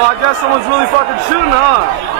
Well, I guess someone's really fucking shooting, huh?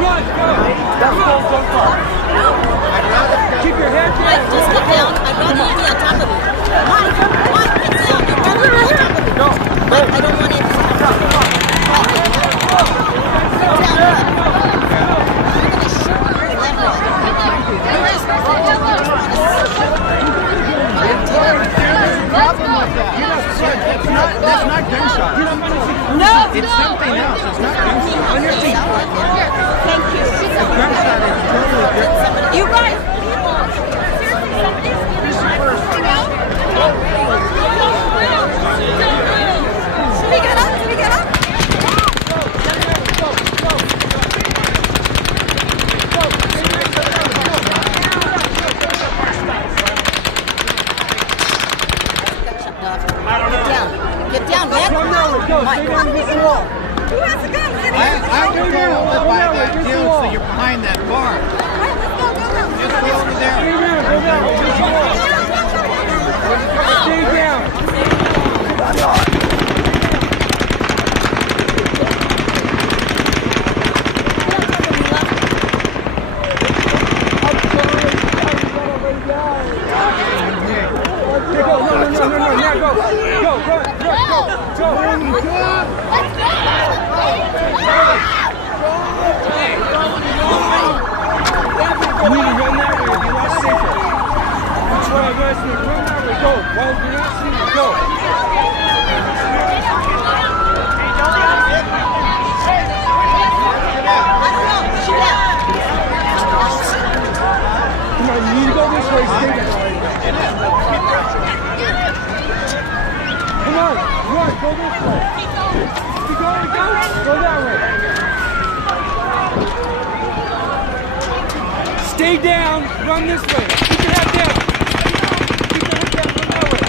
Run, go. That's still so far. Keep your head down. Mike, just get down. I'd rather you be on top of me. Mike, get down. I'd rather you be on top of me. Mike, I don't want it. That's not gunshot. No, it's something else. It's not gunshot. On your feet. Thank you. Gunshot is totally different. You right. Should we get up? Should we get up? Get down, man. Mike. Who has the gun? I would go over by that hill so you're behind that bar. Alright, let's go, go, go. Just go over there. Stay down. You need to run that way, it'll be a lot safer. That's what I'm asking you. Run that way, go. While you're not seeing it, go. Come on, you need to go this way, stay there. Come on, run, go this way. Keep going, go that way. Stay down, run this way. Keep your head down. Keep your head down, run that way.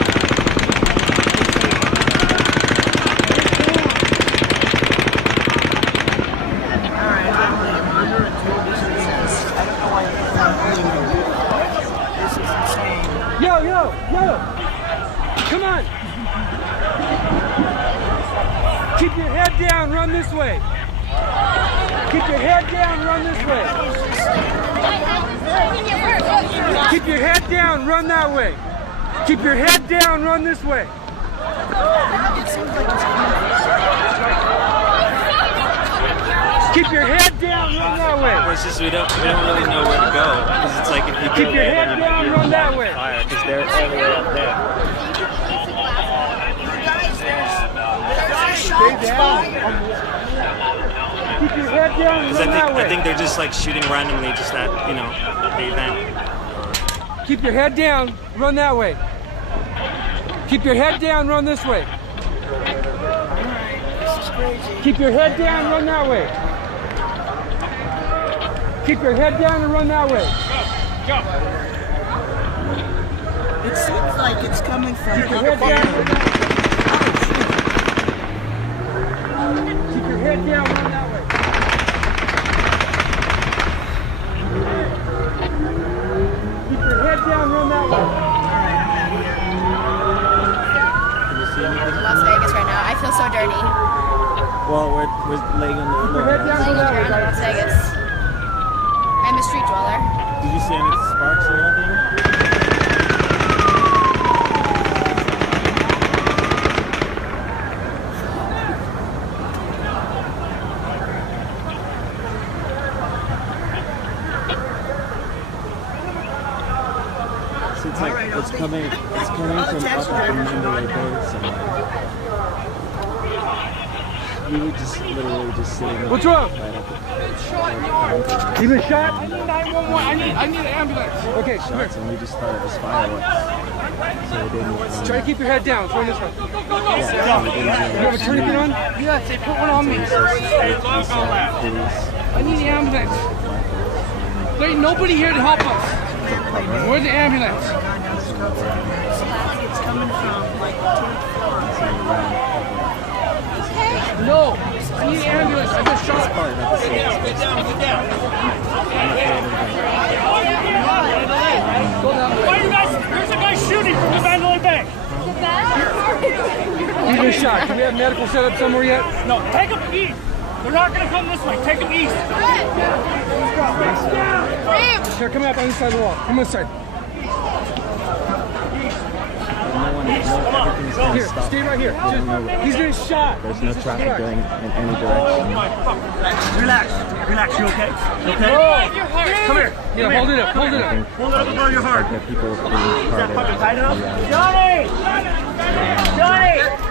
Yo. Come on. Keep your head down, run this way. Keep your head down, run this way. Keep your head down, run that way. Keep your head down, run this way. Keep your head down, run that way. It's just we don't really know where to go because it's like if you Keep go your there, head then down, you're run that way. fire because they're all the way up there. Stay down. Keep your head down, run that way. I think they're just like shooting randomly, just at the event. Keep your head down, run that way. Keep your head down, run this way. Keep your head down, run that way. Keep your head down and run that way. Go. It seems like it's coming from. Keep your head down. Keep your head down, run that way. Keep your head down, run that way. Las Vegas right now. I feel so dirty. Well, we're laying on the Keep your head floor. down, run that way. Around Las Vegas. I'm a street dweller. Did you see any sparks or anything? So it's like it's coming from up at the Mandalay Bay somewhere. We were just literally just sitting. What's wrong? Right up You been shot? I need 911. I need an ambulance. Okay, the come here. shots, and we just thought it was fireworks. So we didn't. Try to keep your head down. It's run this way. Yeah, so we didn't do You have a tourniquet on? Yes, they put one on me. I need the ambulance. There ain't nobody here to help us. Where's the ambulance? It's coming from like No, I need the ambulance. I just shot. Why are you guys? There's a guy shooting from the Mandalay Bay. You been shot. Do we have medical set up somewhere yet? No, take a peek. They're not gonna come this way. Take them east. Here, come out on this side of the wall. Come this side. Everything's going to Here, stop. stay right here. He's getting shot. There's no traffic going in any direction. Relax, you okay? Okay? Come here. Yeah, hold it up. Hold it up. Hold it up above your heart. Like the people being Is that fucking retarded. tight enough? Yeah. Johnny! Johnny!